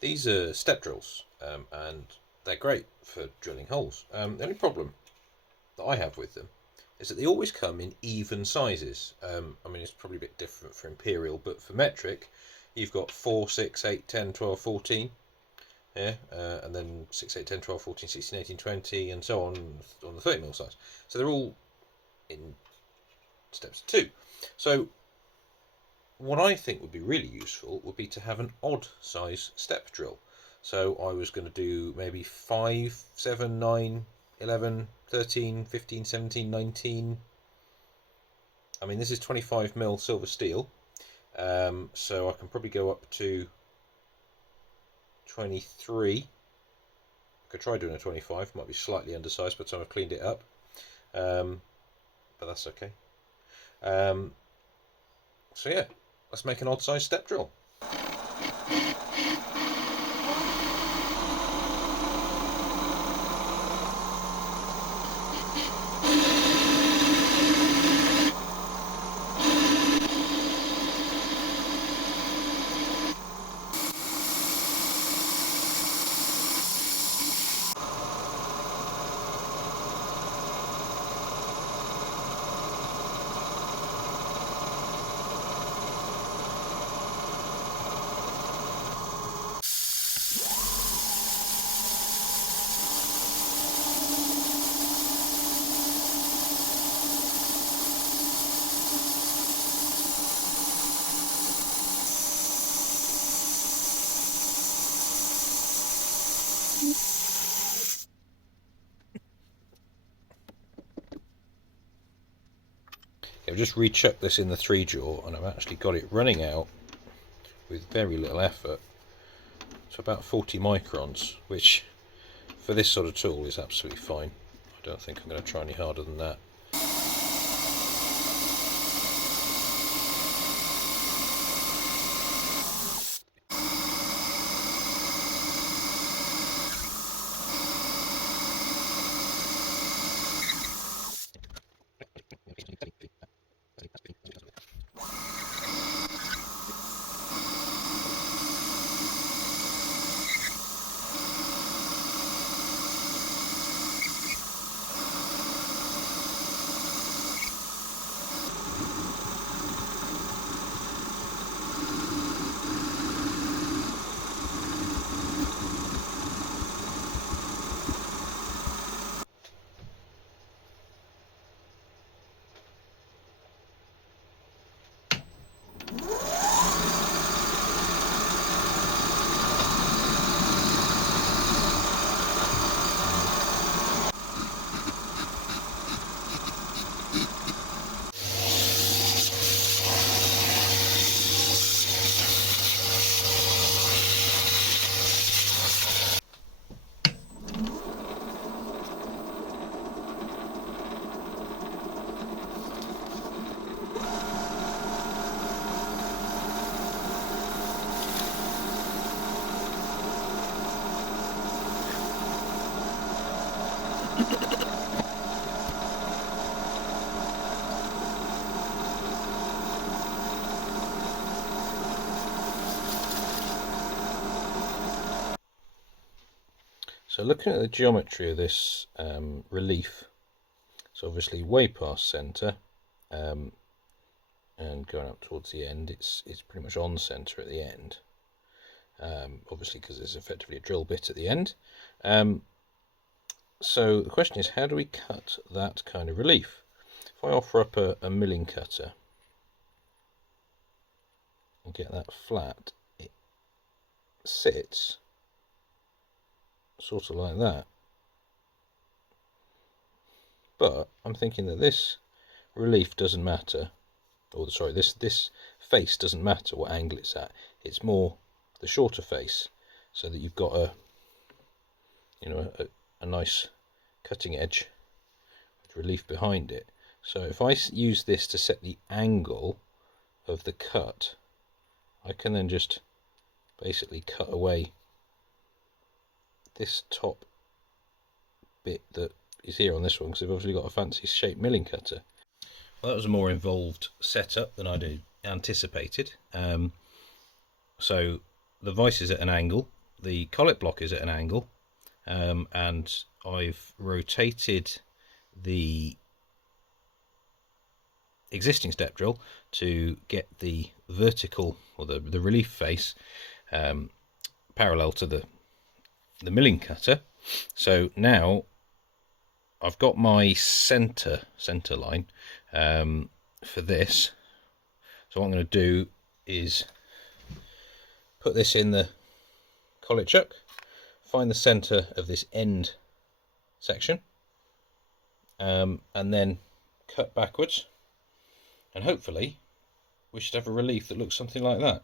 These are step drills, and they're great for drilling holes. The only problem that I have with them is that they always come in even sizes. I mean, it's probably a bit different for imperial, but for metric, you've got 4, 6, 8, 10, 12, 14. Yeah, and then 6, 8, 10, 12, 14, 16, 18, 20, and so on the 30mm size. So they're all in steps 2. So what I think would be really useful would be to have an odd size step drill. So I was going to do maybe 5, 7, 9, 11, 13, 15, 17, 19. I mean, this is 25mm silver steel, so I can probably go up to 23. I could try doing a 25, might be slightly undersized by the time I've cleaned it up, but that's okay. So yeah, let's make an odd size step drill. I've just rechucked this in the 3-jaw and I've actually got it running out with very little effort. So about 40 microns, which for this sort of tool is absolutely fine. I don't think I'm going to try any harder than that. So looking at the geometry of this relief, it's obviously way past centre, and going up towards the end, it's pretty much on centre at the end. Obviously because there's effectively a drill bit at the end. So the question is, how do we cut that kind of relief? If I offer up a milling cutter and get that flat, it sits sort of like that. But I'm thinking that this relief doesn't matter, or sorry, this face doesn't matter what angle it's at. It's more the shorter face, so that you've got a nice cutting edge with relief behind it. So if I use this to set the angle of the cut, I can then just basically cut away this top bit that is here on this one, because I've obviously got a fancy shaped milling cutter. Well, that was a more involved setup than I'd anticipated. So the vise is at an angle, the collet block is at an angle, and I've rotated the existing step drill to get the vertical, or the relief face, parallel to the milling cutter. So now I've got my center line for this. So what I'm going to do is put this in the collet chuck, find the center of this end section, and then cut backwards, and hopefully we should have a relief that looks something like that.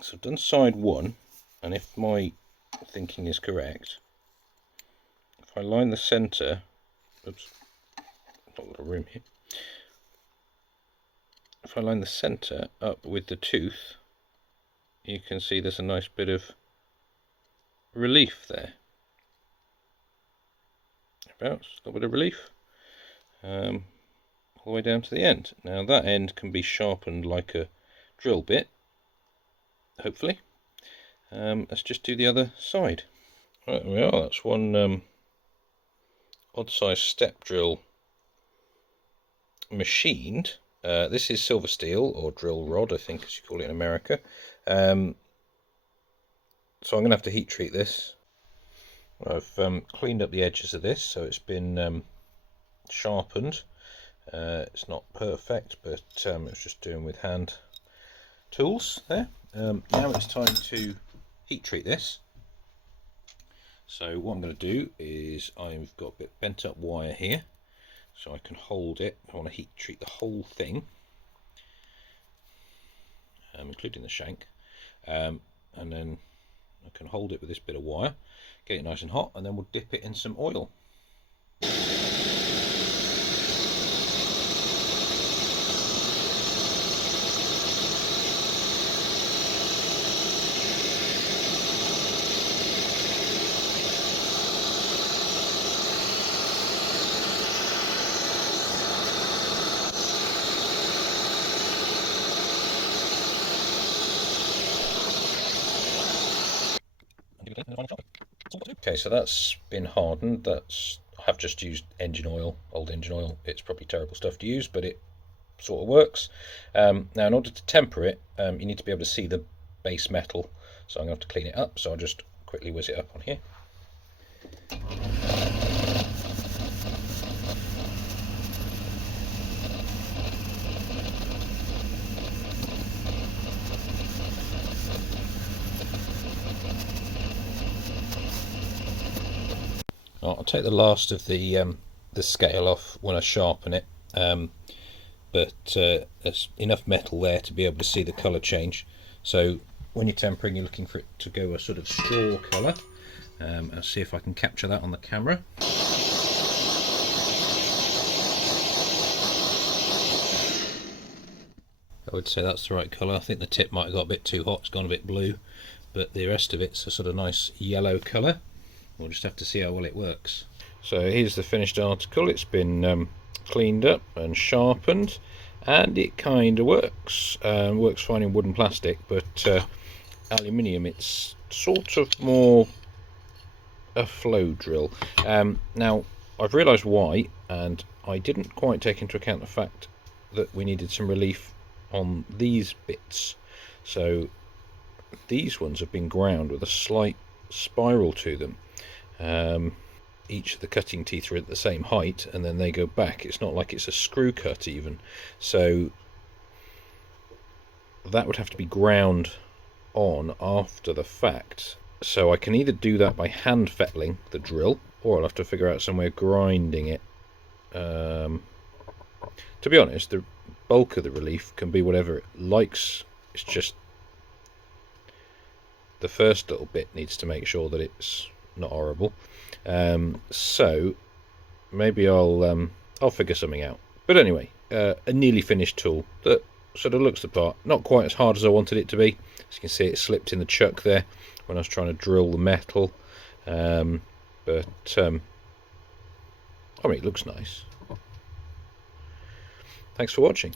So I've done side one, and if my thinking is correct, if I line the centre, oops, not a lot of room here. If I line the centre up with the tooth, you can see there's a nice bit of relief there. About a little bit of relief, all the way down to the end. Now that end can be sharpened like a drill bit, hopefully. Let's just do the other side. Right, there we are. That's one odd size step drill machined. This is silver steel, or drill rod, I think as you call it in America. So I'm going to have to heat treat this. I've cleaned up the edges of this, so it's been sharpened. It's not perfect, but it's just doing with hand tools there. Now it's time to heat treat this. So what I'm going to do is, I've got a bit bent up wire here, so I can hold it. I want to heat treat the whole thing, including the shank, and then I can hold it with this bit of wire, get it nice and hot, and then we'll dip it in some oil. Okay, so that's been hardened. I've just used engine oil, old engine oil. It's probably terrible stuff to use, but it sort of works. Now, in order to temper it, you need to be able to see the base metal, so I'm going to have to clean it up. So I'll just quickly whiz it up on here. I'll take the last of the scale off when I sharpen it, but there's enough metal there to be able to see the colour change. So when you're tempering, you're looking for it to go a sort of straw colour. I'll see if I can capture that on the camera. I would say that's the right colour. I think the tip might have got a bit too hot, it's gone a bit blue, but the rest of it's a sort of nice yellow colour. We'll just have to see how well it works. So here's the finished article. It's been cleaned up and sharpened, and it kind of works. Works fine in wood and plastic, but aluminium, it's sort of more a flow drill. Now I've realised why, and I didn't quite take into account the fact that we needed some relief on these bits. So these ones have been ground with a slight spiral to them. Each of the cutting teeth are at the same height, and then they go back. It's not like it's a screw cut even, so that would have to be ground on after the fact. So I can either do that by hand fettling the drill, or I'll have to figure out some way of grinding it. To be honest, the bulk of the relief can be whatever it likes. It's just the first little bit needs to make sure that it's not horrible. So maybe I'll figure something out. But anyway, a nearly finished tool that sort of looks the part. Not quite as hard as I wanted it to be. As you can see, it slipped in the chuck there when I was trying to drill the metal. I mean, it looks nice. Thanks for watching.